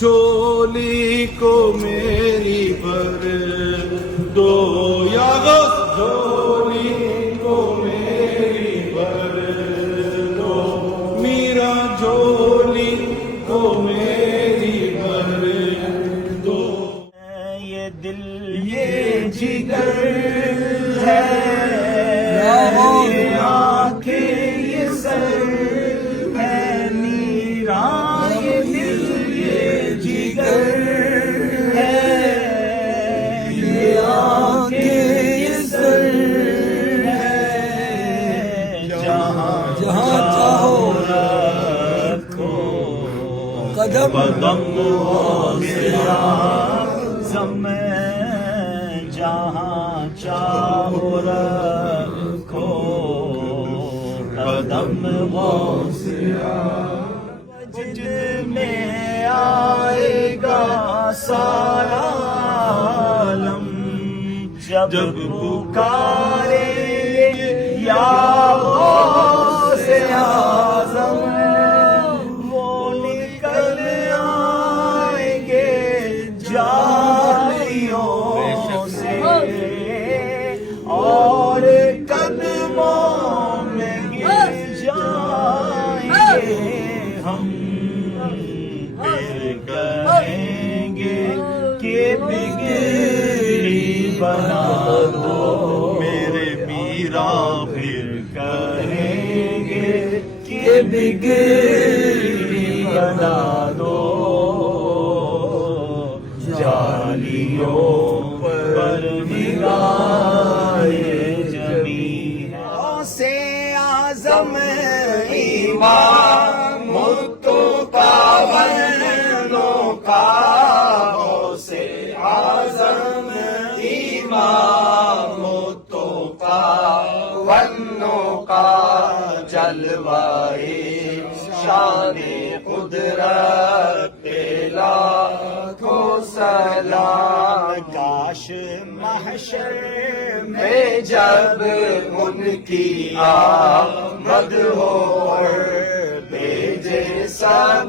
جھولی کو میری بھر دو یا غوث، جھولی کو میری بھر دو میرا، جھولی کو میری بھر دو۔ یہ دل یہ جگر ہے، یہ آنکھیں یہ سر ہے میرا، یہ دل یہ جگر ہے، یہ آنکھیں یہ سر ہے، جہاں جہاں چاہو رکھو قدم جہاں چاہو رکھو قدم غوثیہ، وجد میں آئے گا سارا عالم جب پکارے یا غوث اعظم، وہ نکل آئیں گے جالیوں سے اور قدموں میں گر جائیں گے ہم، پھر کہیں گے کہ بگڑی بنا دو میرے میرا، پھر کہیں گے کہ بگڑی بنا دو، جالیوں پر نگاہ جمی ہے۔ غوث اعظم امام متقابلوں کا، غوث اعظم امام متقابلوں کا، جلوائے شان قدرت پہ لاکھوں سلام، کاش محشر میں جب ان کی آمد ہو اور بھیجے سب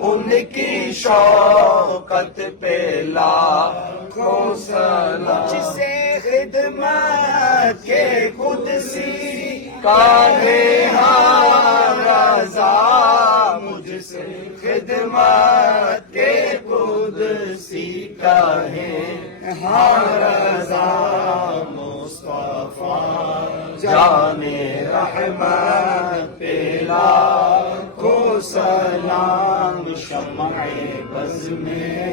ان کی شوقت پہ لاکھوں سلام، جسے خدمت کے قدسی کا ہے ہاں رضا، مجھ سے خدمت کے قدسی کا ہے ہاں رضا، مصطفیٰ جان رحمت پہ لاکھوں سلام، شمع بز میں